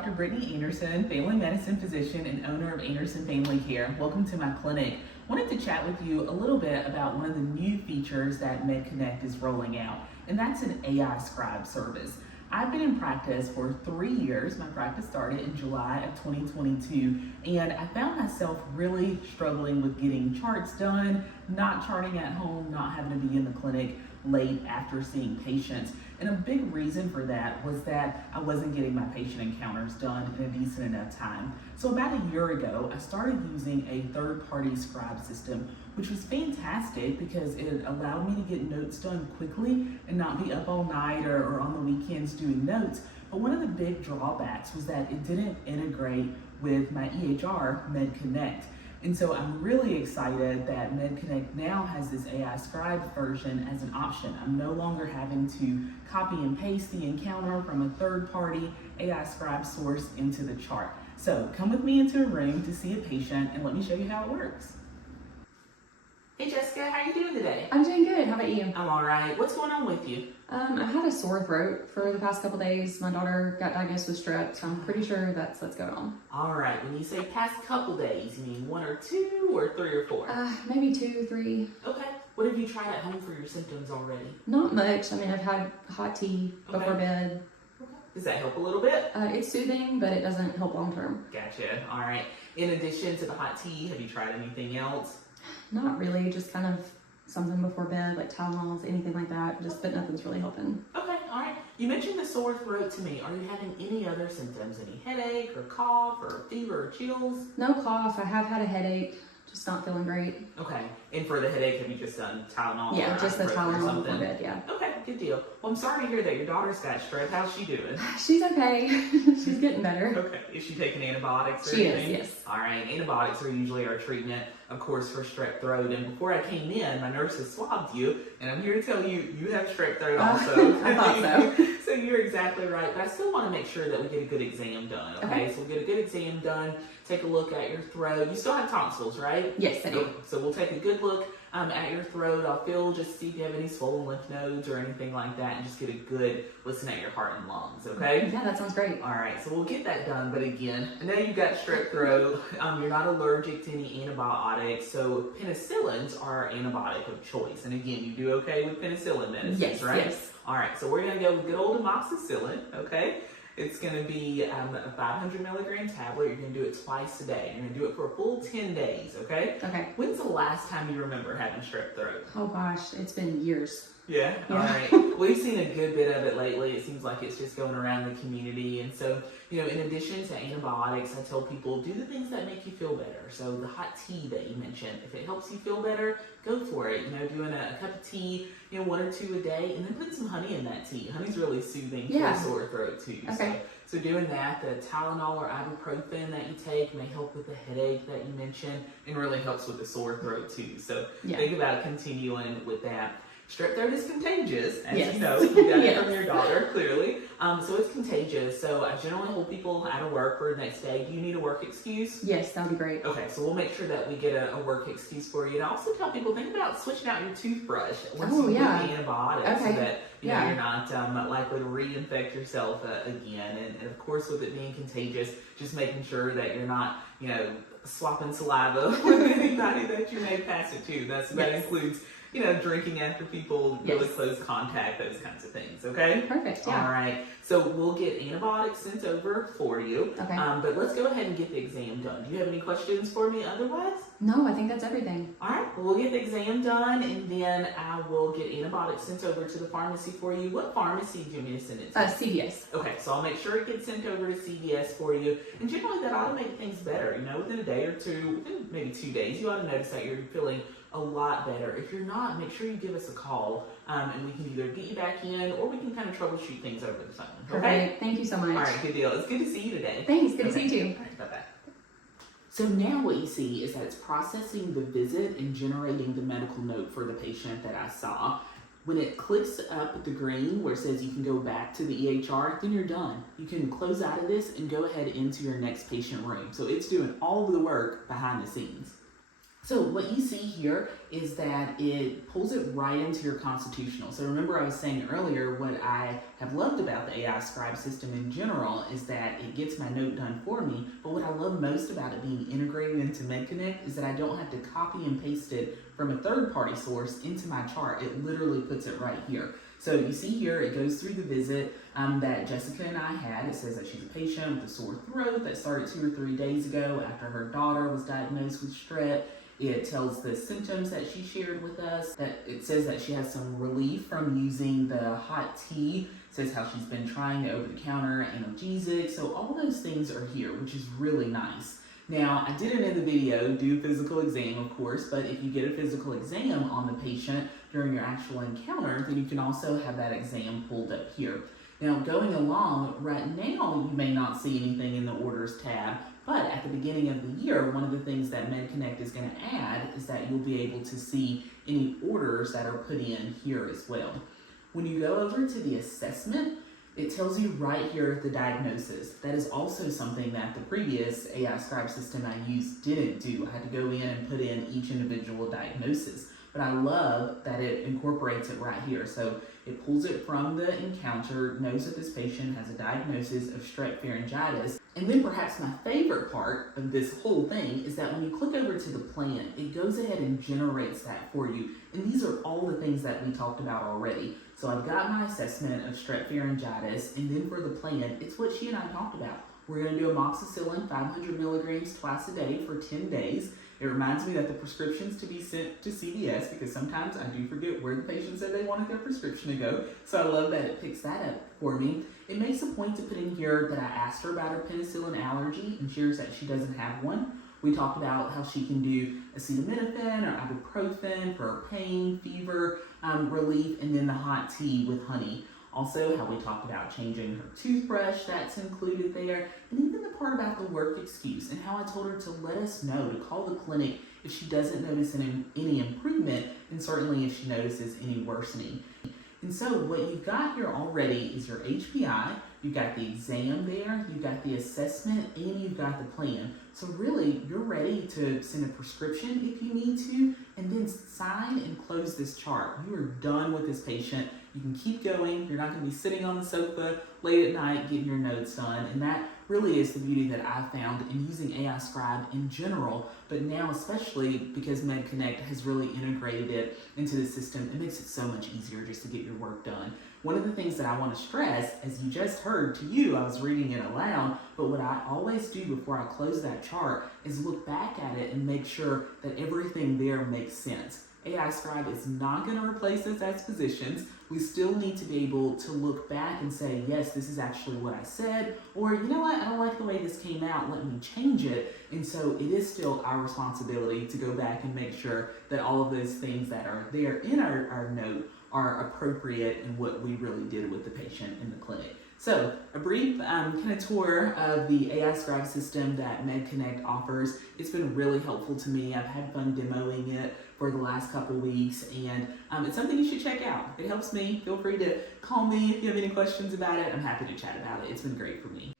Dr. Brittney Anderson, family medicine physician and owner of Anderson Family Care. Welcome to my clinic. Wanted to chat with you a little bit about one of the new features that MedConnect is rolling out, and that's an AI scribe service. I've been in practice for 3 years. My practice started in July of 2022, and I found myself really struggling with getting charts done, not charting at home, not having to be in the clinic late after seeing patients. And a big reason for that was that I wasn't getting my patient encounters done in a decent enough time. So about a year ago, I started using a third-party scribe system, which was fantastic because it allowed me to get notes done quickly and not be up all night or on the weekends doing notes. But one of the big drawbacks was that it didn't integrate with my EHR, MedConnect. And so I'm really excited that MedConnect now has this AI scribe version as an option. I'm no longer having to copy and paste the encounter from a third-party AI scribe source into the chart. So come with me into a room to see a patient and let me show you how it works. Hey Jessica, how you doing today? I'm doing good. How about you? I'm all right. What's going on with you? I had a sore throat for the past couple days. My daughter got diagnosed with strep, so I'm pretty sure that's what's going on. All right. When you say past couple days, you mean 1 or 2 or 3 or 4? Maybe 2, 3. Okay. What have you tried at home for your symptoms already? Not much. I mean, I've had hot tea before bed. Does that help a little bit? It's soothing, but it doesn't help long term. Gotcha. All right. In addition to the hot tea, have you tried anything else? Not really. Just kind of something before bed, like Tylenols, anything like that. But nothing's really helping. Okay. All right. You mentioned the sore throat to me. Are you having any other symptoms? Any headache or cough or fever or chills? No cough. I have had a headache. Just not feeling great. Okay. And for the headache, have you just done Tylenol? Yeah, just the Tylenol before bed, yeah. Okay, good deal. Well, I'm sorry to hear that your daughter's got strep. How's she doing? She's okay. She's getting better. Okay. Is she taking antibiotics or anything? anything? She is, yes. All right. Antibiotics are usually our treatment, of course, for strep throat. And before I came in, my nurse has swabbed you, and I'm here to tell you, you have strep throat also. I thought so. So you're exactly right, but I still want to make sure that we get a good exam done, okay? So we'll get a good exam done, take a look at your throat. You still have tonsils, right? Yes, I do. So we'll take a good look at your throat. I'll feel, just see if you have any swollen lymph nodes or anything like that, and just get a good listen at your heart and lungs, okay? Yeah, that sounds great. All right, so we'll get that done, but again, I know you've got strep throat. You're not allergic to any antibiotics, so penicillins are our antibiotic of choice. And again, you do okay with penicillin medicines, right? Yes. All right, so we're going to go with good old amoxicillin, okay? It's going to be a 500 milligram tablet. You're going to do it twice a day. You're going to do it for a full 10 days, okay? Okay. When's the last time you remember having strep throat? Oh gosh, it's been years. Yeah? All right. We've seen a good bit of it lately. It seems like it's just going around the community. And so, you know, in addition to antibiotics, I tell people do the things that make you feel better. So the hot tea that you mentioned, if it helps you feel better, go for it. You know, doing a cup of tea, 1 or 2 a day, and then put some honey in that tea. Honey's really soothing for a sore throat too. Okay. So doing that, the Tylenol or ibuprofen that you take may help with the headache that you mentioned, and really helps with the sore throat too. So think about continuing with that. Strep throat is contagious, as you know. You got it from your daughter, clearly. So it's contagious. So I generally hold people out of work for the next day. Do you need a work excuse? Yes, that would be great. Okay, so we'll make sure that we get a work excuse for you. And I also tell people, think about switching out your toothbrush once you get the antibiotics so that you're not likely to reinfect yourself again. And of course, with it being contagious, just making sure that you're not, swapping saliva with anybody that you may pass it to. That includes drinking after people, really close contact, those kinds of things, okay? Perfect, yeah. All right, so we'll get antibiotics sent over for you, okay. But let's go ahead and get the exam done. Do you have any questions for me otherwise? No, I think that's everything. All right, well, we'll get the exam done, and then I will get antibiotics sent over to the pharmacy for you. What pharmacy do you want me to send it to? CVS. Okay, so I'll make sure it gets sent over to CVS for you, and generally that ought to make things better. Within a day or two, within maybe 2 days, you ought to notice that you're feeling a lot better. If you're not, make sure you give us a call, and we can either get you back in, or we can kind of troubleshoot things over the phone. Okay? Perfect. Thank you so much. All right, good deal. It's good to see you today. Thanks. Good to see you too. All right, bye-bye. So now what you see is that it's processing the visit and generating the medical note for the patient that I saw. When it clicks up the green where it says you can go back to the EHR, then you're done. You can close out of this and go ahead into your next patient room. So it's doing all of the work behind the scenes. So what you see here is that it pulls it right into your constitutional. So remember I was saying earlier, what I have loved about the AI scribe system in general is that it gets my note done for me, but what I love most about it being integrated into MedConnect is that I don't have to copy and paste it from a third-party source into my chart. It literally puts it right here. So you see here, it goes through the visit that Jessica and I had. It says that she's a patient with a sore throat that started 2 or 3 days ago after her daughter was diagnosed with strep. It tells the symptoms that she shared with us, that it says that she has some relief from using the hot tea. It says how she's been trying the over-the-counter analgesic. So all those things are here, which is really nice. Now, I didn't in the video do a physical exam, of course, but if you get a physical exam on the patient during your actual encounter, then you can also have that exam pulled up here. Now, going along, right now, you may not see anything in the orders tab, but at the beginning of the year, one of the things that MedConnect is going to add is that you'll be able to see any orders that are put in here as well. When you go over to the assessment, it tells you right here the diagnosis. That is also something that the previous AI scribe system I used didn't do. I had to go in and put in each individual diagnosis. But I love that it incorporates it right here. So it pulls it from the encounter, knows that this patient has a diagnosis of strep pharyngitis. And then perhaps my favorite part of this whole thing is that when you click over to the plan, it goes ahead and generates that for you. And these are all the things that we talked about already. So I've got my assessment of strep pharyngitis, and then for the plan, it's what she and I talked about. We're going to do amoxicillin 500 milligrams twice a day for 10 days. It reminds me that the prescription's to be sent to CVS because sometimes I do forget where the patient said they wanted their prescription to go. So I love that it picks that up for me. It makes a point to put in here that I asked her about her penicillin allergy and shares that she doesn't have one. We talked about how she can do acetaminophen or ibuprofen for her pain, fever relief, and then the hot tea with honey. Also, how we talked about changing her toothbrush, that's included there, and even the part about the work excuse and how I told her to let us know, to call the clinic if she doesn't notice any improvement, and certainly if she notices any worsening. And so what you've got here already is your HPI, you've got the exam there, you've got the assessment, and you've got the plan. So really, you're ready to send a prescription if you need to, and then sign and close this chart. You are done with this patient. You can keep going. You're not going to be sitting on the sofa late at night getting your notes done. And that really is the beauty that I've found in using AI Scribe in general, but now especially because MedConnect has really integrated it into the system. It makes it so much easier just to get your work done. One of the things that I want to stress, as you just heard to you, I was reading it aloud, but what I always do before I close that chart is look back at it and make sure that everything there makes sense. AI Scribe is not going to replace us as physicians. We still need to be able to look back and say, yes, this is actually what I said, or you know what, I don't like the way this came out, let me change it. And so it is still our responsibility to go back and make sure that all of those things that are there in our note are appropriate and what we really did with the patient in the clinic. So a brief kind of tour of the AI Scribe system that MedConnect offers. It's been really helpful to me. I've had fun demoing it for the last couple weeks, and it's something you should check out. It helps me. Feel free to call me if you have any questions about it. I'm happy to chat about it. It's been great for me.